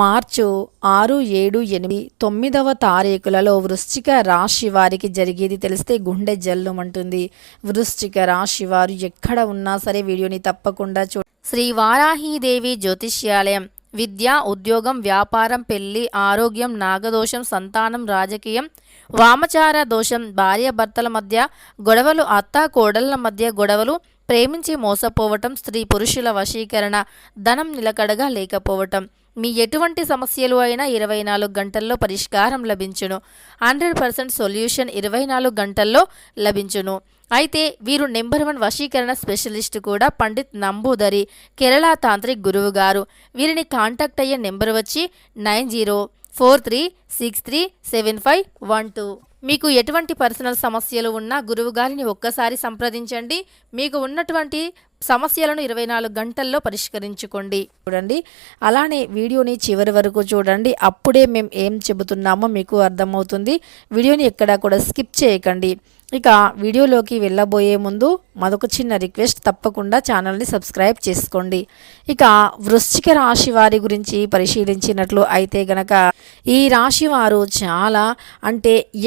మార్చు 6, 7, 8, 9వ తారీఖులలో వృశ్చిక రాశి వారికి జరిగేది తెలిస్తే గుండె జల్లుమంటుంది. వృశ్చిక రాశి వారు ఎక్కడ ఉన్నా సరే వీడియోని తప్పకుండా శ్రీ వారాహీదేవి జ్యోతిష్యాలయం విద్య, ఉద్యోగం, వ్యాపారం, పెళ్లి, ఆరోగ్యం, నాగదోషం, సంతానం, రాజకీయం, వామచార దోషం, భార్యాభర్తల మధ్య గొడవలు, అత్త కోడళ్ల మధ్య గొడవలు, ప్రేమించి మోసపోవటం, స్త్రీ పురుషుల వశీకరణ, ధనం నిలకడగా లేకపోవటం, మీ ఎటువంటి సమస్యలు అయినా 24 గంటల్లో పరిష్కారం లభించును. 100% సొల్యూషన్ 24 గంటల్లో లభించును. అయితే వీరు నెంబర్ 1 వశీకరణ స్పెషలిస్ట్ కూడా పండిత్ నంబూదరి, కేరళ తాంత్రిక్ గురువు గారు. వీరిని కాంటాక్ట్ అయ్యే నెంబర్ వచ్చి 9043637512. మీకు ఎటువంటి పర్సనల్ సమస్యలు ఉన్నా గురువుగారిని ఒక్కసారి సంప్రదించండి. మీకు ఉన్నటువంటి సమస్యలను 24 గంటల్లో పరిష్కరించుకోండి. చూడండి, అలానే వీడియోని చివరి వరకు చూడండి. అప్పుడే మేము ఏం చెబుతున్నామో మీకు అర్థమవుతుంది. వీడియోని ఎక్కడా కూడా స్కిప్ చేయకండి. ఇక వీడియోలోకి వెళ్ళబోయే ముందు మరొక చిన్న రిక్వెస్ట్, తప్పకుండా ఛానల్ని సబ్స్క్రైబ్ చేసుకోండి. ఇక వృశ్చిక రాశి వారి గురించి పరిశీలించినట్లు అయితే గనక ఈ రాశి వారు చాలా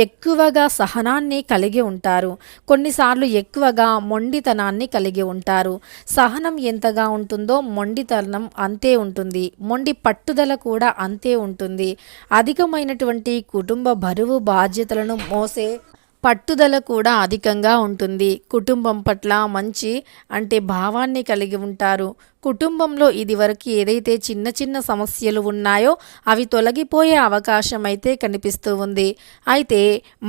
ఎక్కువగా సహనాన్ని కలిగి ఉంటారు. కొన్నిసార్లు ఎక్కువగా మొండితనాన్ని కలిగి ఉంటారు. సహనం ఎంతగా ఉంటుందో మొండితనం అంతే ఉంటుంది. మొండి పట్టుదల కూడా అంతే ఉంటుంది. అధికమైనటువంటి కుటుంబ బరువు బాధ్యతలను మోసే పట్టుదల కూడా అధికంగా ఉంటుంది. కుటుంబం పట్ల మంచి భావాన్ని కలిగి ఉంటారు. కుటుంబంలో ఇదివరకు ఏదైతే చిన్న చిన్న సమస్యలు ఉన్నాయో అవి తొలగిపోయే అవకాశం అయితే కనిపిస్తూ ఉంది. అయితే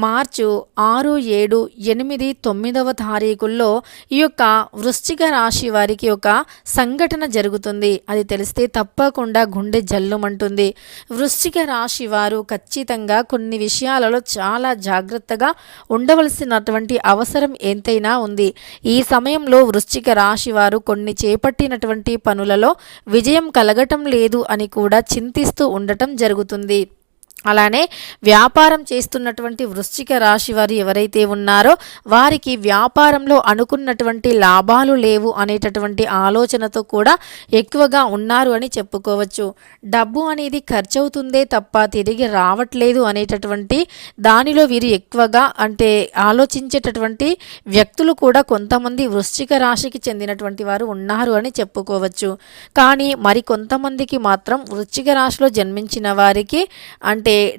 మార్చు 6, 7, 8, 9వ తారీఖుల్లో ఈ యొక్క వృశ్చిక రాశి వారికి ఒక సంఘటన జరుగుతుంది. అది తెలిస్తే తప్పకుండా గుండె జల్లుమంటుంది. వృశ్చిక రాశి వారు ఖచ్చితంగా కొన్ని విషయాలలో చాలా జాగ్రత్తగా ఉండవలసినటువంటి అవసరం ఎంతైనా ఉంది. ఈ సమయంలో వృశ్చిక రాశి వారు కొన్ని చేపట్టినటువంటి పనులలో విజయం కలగటం లేదు అని కూడా చింతిస్తూ ఉండటం జరుగుతుంది. అలానే వ్యాపారం చేస్తున్నటువంటి వృశ్చిక రాశి వారు ఎవరైతే ఉన్నారో వారికి వ్యాపారంలో అనుకున్నటువంటి లాభాలు లేవు అనేటటువంటి ఆలోచనతో కూడా ఎక్కువగా ఉన్నారు అని చెప్పుకోవచ్చు. డబ్బు అనేది ఖర్చు అవుతుందే తప్ప తిరిగి రావట్లేదు అనేటటువంటి దానిలో వీరు ఎక్కువగా ఆలోచించేటటువంటి వ్యక్తులు కూడా కొంతమంది వృశ్చిక రాశికి చెందినటువంటి వారు ఉన్నారు అని చెప్పుకోవచ్చు. కానీ మరి కొంతమందికి మాత్రం వృశ్చిక రాశిలో జన్మించిన వారికి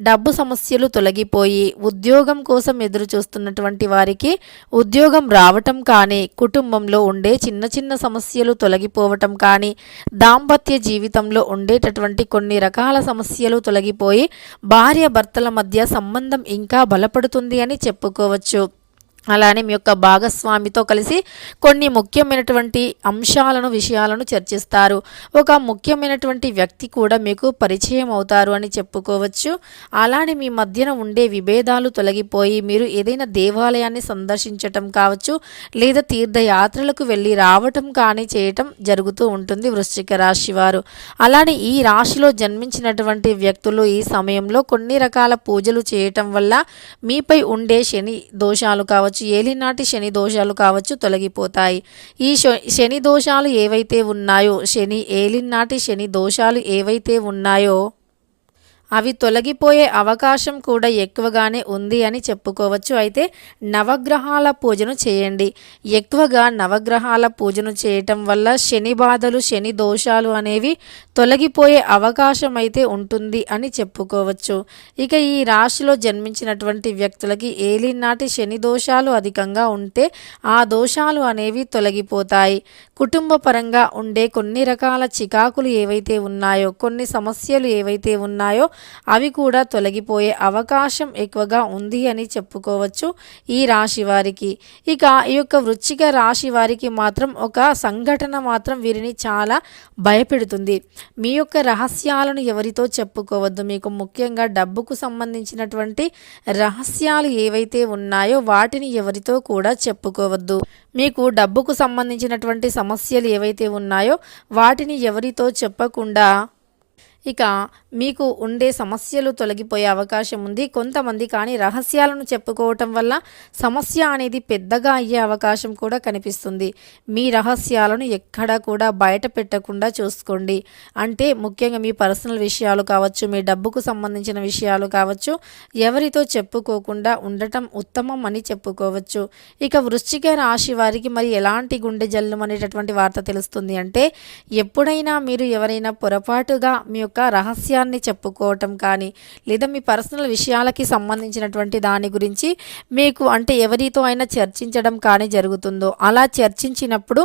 డబ్బు సమస్యలు తొలగిపోయి ఉద్యోగం కోసం ఎదురు చూస్తున్నటువంటి వారికి ఉద్యోగం రావటం కానీ, కుటుంబంలో ఉండే చిన్న చిన్న సమస్యలు తొలగిపోవటం కానీ, దాంపత్య జీవితంలో ఉండేటటువంటి కొన్ని రకాల సమస్యలు తొలగిపోయి భార్య భర్తల మధ్య సంబంధం ఇంకా బలపడుతుంది అని చెప్పుకోవచ్చు. అలానే మీ యొక్క భాగస్వామితో కలిసి కొన్ని ముఖ్యమైనటువంటి విషయాలను చర్చిస్తారు. ఒక ముఖ్యమైనటువంటి వ్యక్తి కూడా మీకు పరిచయం అవుతారు అని చెప్పుకోవచ్చు. అలానే మీ మధ్యన ఉండే విభేదాలు తొలగిపోయి మీరు ఏదైనా దేవాలయాన్ని సందర్శించటం కావచ్చు, లేదా తీర్థయాత్రలకు వెళ్ళి రావటం కానీ చేయటం జరుగుతూ ఉంటుంది వృశ్చిక రాశి వారు. అలానే ఈ రాశిలో జన్మించినటువంటి వ్యక్తులు ఈ సమయంలో కొన్ని రకాల పూజలు చేయటం వల్ల మీపై ఉండే శని దోషాలు కావచ్చు, ఏలినాటి శని దోషాలు కావచ్చు తొలగిపోతాయి. ఈ శని దోషాలు ఏవైతే ఉన్నాయో, ఏలినాటి శని దోషాలు ఏవైతే ఉన్నాయో అవి తొలగిపోయే అవకాశం కూడా ఎక్కువగానే ఉంది అని చెప్పుకోవచ్చు. అయితే నవగ్రహాల పూజను చేయండి. ఎక్కువగా నవగ్రహాల పూజను చేయటం వల్ల శని బాధలు, శని దోషాలు అనేవి తొలగిపోయే అవకాశం అయితే ఉంటుంది అని చెప్పుకోవచ్చు. ఇక ఈ రాశిలో జన్మించినటువంటి వ్యక్తులకి ఏలినాటి శని దోషాలు అధికంగా ఉంటే ఆ దోషాలు అనేవి తొలగిపోతాయి. కుటుంబ పరంగా ఉండే కొన్ని రకాల చికాకులు ఏవైతే ఉన్నాయో, కొన్ని సమస్యలు ఏవైతే ఉన్నాయో అవి కూడా తొలగిపోయే అవకాశం ఎక్కువగా ఉంది అని చెప్పుకోవచ్చు ఈ రాశి వారికి. ఇక ఈ యొక్క వృశ్చిక రాశి వారికి మాత్రం ఒక సంఘటన మాత్రం వీరిని చాలా భయపెడుతుంది. మీ యొక్క రహస్యాలను ఎవరితో చెప్పుకోవద్దు. మీకు ముఖ్యంగా డబ్బుకు సంబంధించినటువంటి రహస్యాలు ఏవైతే ఉన్నాయో వాటిని ఎవరితో కూడా చెప్పుకోవద్దు. మీకు డబ్బుకు సంబంధించినటువంటి సమస్యలు ఏవైతే ఉన్నాయో వాటిని ఎవరితో చెప్పకుండా ఇక మీకు ఉండే సమస్యలు తొలగిపోయే అవకాశం ఉంది. కొంతమంది కానీ రహస్యాలను చెప్పుకోవటం వల్ల సమస్య అనేది పెద్దగా అయ్యే అవకాశం కూడా కనిపిస్తుంది. మీ రహస్యాలను ఎక్కడా కూడా బయట పెట్టకుండా చూసుకోండి. అంటే ముఖ్యంగా మీ పర్సనల్ విషయాలు కావచ్చు, మీ డబ్బుకు సంబంధించిన విషయాలు కావచ్చు, ఎవరితో చెప్పుకోకుండా ఉండటం ఉత్తమం అని చెప్పుకోవచ్చు. ఇక వృశ్చిక రాశి వారికి మరి ఎలాంటి గుండె జల్లు అనేటటువంటి వార్త తెలుస్తుంది అంటే, ఎప్పుడైనా మీరు ఎవరైనా పొరపాటుగా మీ యొక్క రహస్యాన్ని చెప్పుకోవటం కానీ, లేదా మీ పర్సనల్ విషయాలకి సంబంధించినటువంటి దాని గురించి మీకు అంటే ఎవరితో అయినా చర్చించడం కానీ జరుగుతుందో, అలా చర్చించినప్పుడు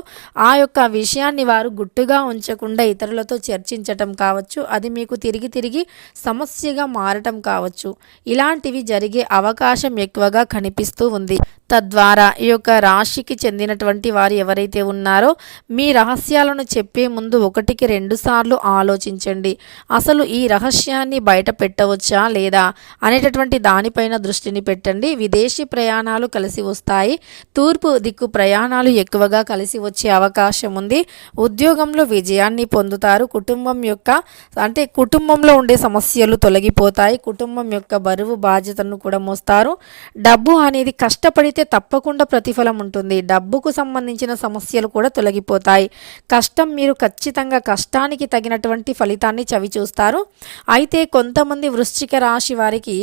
ఆ యొక్క విషయాన్ని వారు గుట్టుగా ఉంచకుండా ఇతరులతో చర్చించటం కావచ్చు, అది మీకు తిరిగి తిరిగి సమస్యగా మారటం కావచ్చు. ఇలాంటివి జరిగే అవకాశం ఎక్కువగా కనిపిస్తూ ఉంది. తద్వారా ఈ యొక్క రాశికి చెందినటువంటి వారు ఎవరైతే ఉన్నారో మీ రహస్యాలను చెప్పే ముందు 1కి 2 సార్లు ఆలోచించండి. అసలు ఈ రహస్యాన్ని బయట పెట్టవచ్చా లేదా అనేటటువంటి దానిపైన దృష్టిని పెట్టండి. విదేశీ ప్రయాణాలు కలిసి వస్తాయి. తూర్పు దిక్కు ప్రయాణాలు ఎక్కువగా కలిసి వచ్చే అవకాశం ఉంది. ఉద్యోగంలో విజయాన్ని పొందుతారు. కుటుంబంలో ఉండే సమస్యలు తొలగిపోతాయి. కుటుంబం యొక్క బరువు బాధ్యతను కూడా మోస్తారు. డబ్బు అనేది కష్టపడితే తప్పకుండా ప్రతిఫలం ఉంటుంది. డబ్బుకు సంబంధించిన సమస్యలు కూడా తొలగిపోతాయి. మీరు ఖచ్చితంగా కష్టానికి తగినటువంటి ఫలితాన్ని చవిచూస్తారు. అయితే కొంతమంది వృశ్చిక రాశి వారికి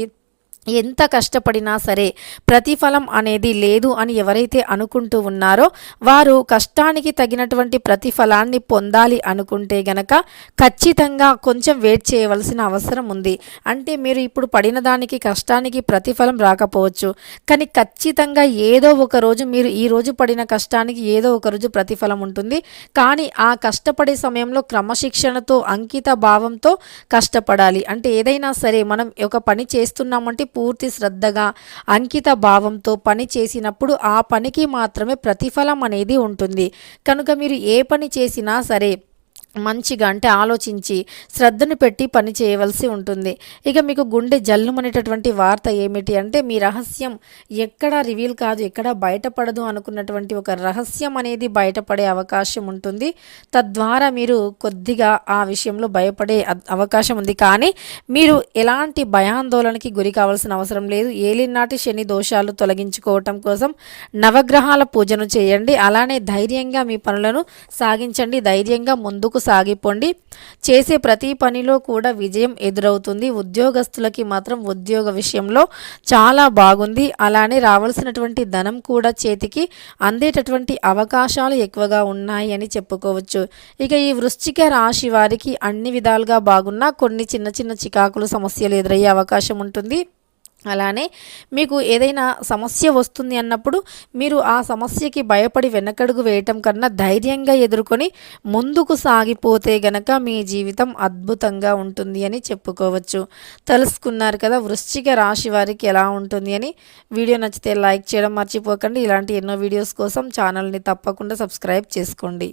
ఎంత కష్టపడినా సరే ప్రతిఫలం అనేది లేదు అని ఎవరైతే అనుకుంటూ ఉన్నారో వారు కష్టానికి తగినటువంటి ప్రతిఫలాన్ని పొందాలి అనుకుంటే గనక ఖచ్చితంగా కొంచెం వెయిట్ చేయవలసిన అవసరం ఉంది. అంటే మీరు ఇప్పుడు పడిన దానికి కష్టానికి ప్రతిఫలం రాకపోవచ్చు, కానీ ఖచ్చితంగా ఏదో ఒక రోజు మీరు ఈ రోజు పడిన కష్టానికి ఏదో ఒక రోజు ప్రతిఫలం ఉంటుంది. కానీ ఆ కష్టపడే సమయంలో క్రమశిక్షణతో అంకిత భావంతో కష్టపడాలి. అంటే ఏదైనా సరే మనం ఒక పని చేస్తున్నామంటే పూర్తి శ్రద్ధగా అంకిత భావంతో పని చేసినప్పుడు ఆ పనికి మాత్రమే ప్రతిఫలం అనేది ఉంటుంది. కనుక మీరు ఏ పని చేసినా సరే మంచిగా అంటే ఆలోచించి శ్రద్ధను పెట్టి పని చేయవలసి ఉంటుంది. ఇక మీకు గుండె జల్లుమనేటటువంటి వార్త ఏమిటి అంటే, మీ రహస్యం ఎక్కడా రివీల్ కాదు, ఎక్కడా బయటపడదు అనుకున్నటువంటి ఒక రహస్యం అనేది బయటపడే అవకాశం ఉంటుంది. తద్వారా మీరు కొద్దిగా ఆ విషయంలో భయపడే అవకాశం ఉంది. కానీ మీరు ఎలాంటి భయాందోళనకి గురి కావాల్సిన అవసరం లేదు. ఏలినాటి శని దోషాలు తొలగించుకోవటం కోసం నవగ్రహాల పూజను చేయండి. అలానే ధైర్యంగా మీ పనులను సాగించండి. ధైర్యంగా ముందుకు సాగిపోండి. చేసే ప్రతి పనిలో కూడా విజయం ఎదురవుతుంది. ఉద్యోగస్తులకి మాత్రం ఉద్యోగ విషయంలో చాలా బాగుంది. అలానే రావాల్సినటువంటి ధనం కూడా చేతికి అందేటటువంటి అవకాశాలు ఎక్కువగా ఉన్నాయి అని చెప్పుకోవచ్చు. ఇక ఈ వృశ్చిక రాశి వారికి అన్ని విధాలుగా బాగున్నా కొన్ని చిన్న చిన్న చికాకులు సమస్యలు ఎదురయ్యే అవకాశం ఉంటుంది. అలానే మీకు ఏదైనా సమస్య వస్తుంది అన్నప్పుడు మీరు ఆ సమస్యకి భయపడి వెనకడుగు వేయటం కన్నా ధైర్యంగా ఎదుర్కొని ముందుకు సాగిపోతే గనక మీ జీవితం అద్భుతంగా ఉంటుంది అని చెప్పుకోవచ్చు. తెలుసుకున్నారు కదా వృశ్చిక రాశి వారికి ఎలా ఉంటుంది అని. వీడియో నచ్చితే లైక్ చేయడం మర్చిపోకండి. ఇలాంటి ఎన్నో వీడియోస్ కోసం ఛానల్ని తప్పకుండా సబ్స్క్రైబ్ చేసుకోండి.